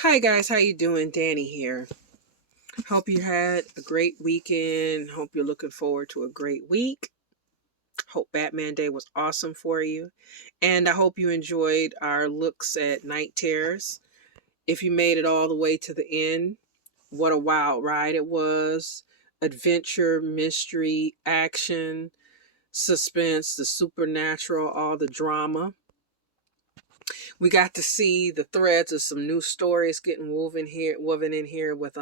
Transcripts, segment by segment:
Hi guys, how you doing? Danny here. Hope you had a great weekend. Hope you're looking forward to a great week. Hope Batman Day was awesome for you. And I hope you enjoyed our looks at Night Terrors. If you made it all the way to the end, what a wild ride it was. Adventure, mystery, action, suspense, the supernatural, all the drama. We got to see the threads of some new stories getting woven in here with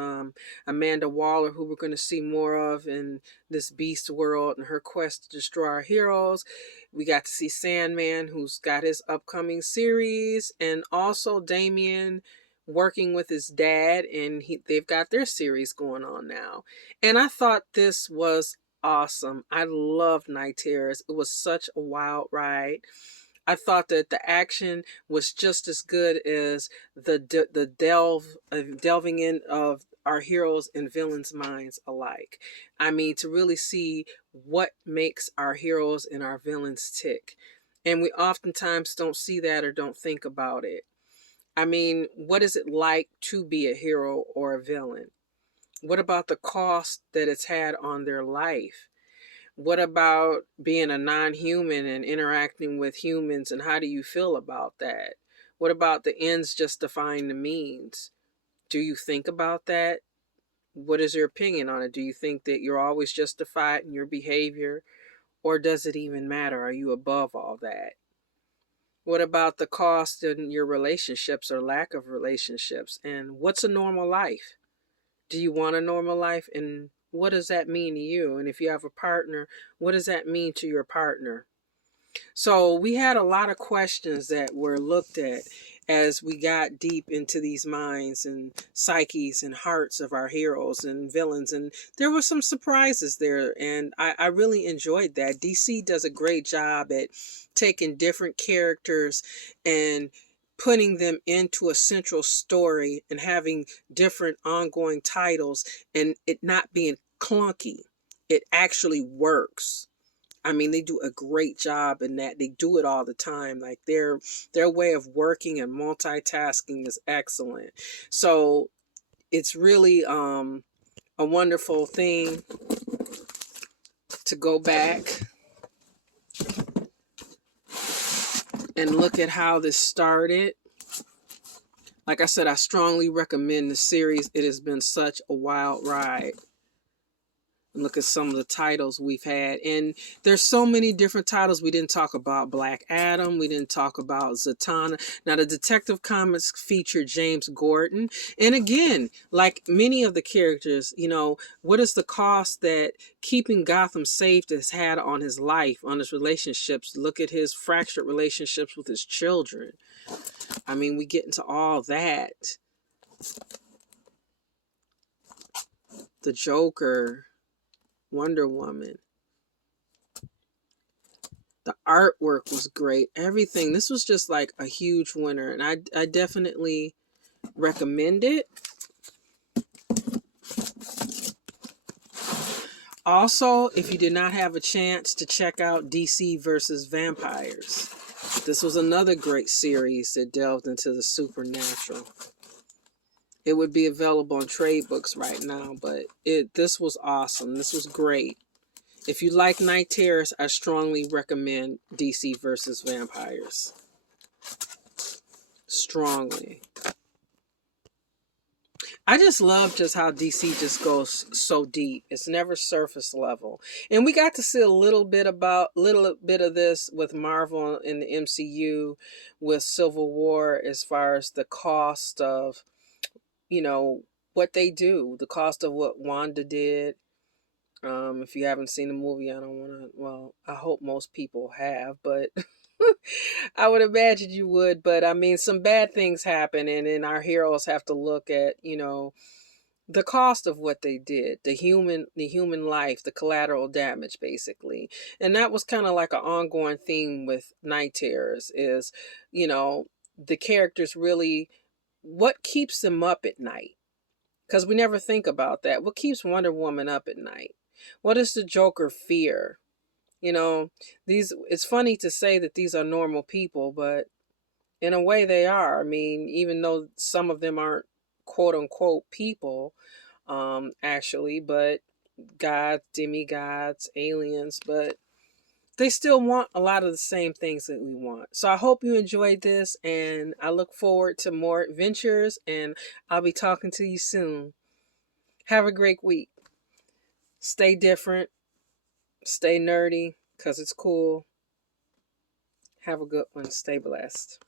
Amanda Waller, who we're going to see more of in this Beast world and her quest to destroy our heroes. We got to see Sandman, who's got his upcoming series, and also Damien working with his dad, and they've got their series going on now. And I thought this was awesome. I loved Night Terrors. It was such a wild ride. I thought that the action was just as good as the delving in of our heroes and villains' minds alike. I mean, to really see what makes our heroes and our villains tick. And we oftentimes don't see that or don't think about it. I mean, what is it like to be a hero or a villain? What about the cost that it's had on their life? What about being a non-human and interacting with humans, and how do you feel about that? What about the ends justifying the means? Do you think about that? What is your opinion on it? Do you think that you're always justified in your behavior, or does it even matter? Are you above all that? What about the cost in your relationships or lack of relationships? And what's a normal life? Do you want a normal life? And what does that mean to you? And if you have a partner, what does that mean to your partner? So we had a lot of questions that were looked at as we got deep into these minds and psyches and hearts of our heroes and villains. And there were some surprises there. And I really enjoyed that. DC does a great job at taking different characters and putting them into a central story and having different ongoing titles and it not being clunky. It actually works. I mean, they do a great job in that. They do it all the time. Like their way of working and multitasking is excellent. So it's really a wonderful thing to go back and look at how this started. Like I said, I strongly recommend the series. It has been such a wild ride. Look at some of the titles we've had, and there's so many different titles. We didn't talk about Black Adam, we didn't talk about Zatanna. Now the Detective Comics feature James Gordon, and again, like many of the characters, what is the cost that keeping Gotham safe has had on his life, on his relationships? Look at his fractured relationships with his children. I mean, we get into all that. The Joker, Wonder Woman. The artwork was great. Everything. This was just like a huge winner. And I definitely recommend it. Also, if you did not have a chance to check out DC versus Vampires, this was another great series that delved into the supernatural. It would be available on trade books right now, but this was awesome. This was great. If you like Night Terrors, I strongly recommend DC versus Vampires. Strongly. I just love just how DC just goes so deep. It's never surface level. And we got to see a little bit of this with Marvel in the MCU with Civil War, as far as the cost of, what they do, the cost of what Wanda did. If you haven't seen the movie, I don't want to, well, I hope most people have, but I would imagine you would. But I mean, some bad things happen, and then our heroes have to look at, the cost of what they did, the human life, the collateral damage, basically. And that was kind of like an ongoing theme with Night Terrors is, the characters really, what keeps them up at night? Because we never think about that. What keeps Wonder Woman up at night? What does the Joker fear? It's funny to say that these are normal people, but In a way, they are. I mean, even though some of them aren't quote unquote people, actually, but gods, demigods, aliens, but they still want a lot of the same things that we want. So I hope you enjoyed this, and I look forward to more adventures, and I'll be talking to you soon. Have a great week. Stay different, stay nerdy, because it's cool. Have a good one. Stay blessed.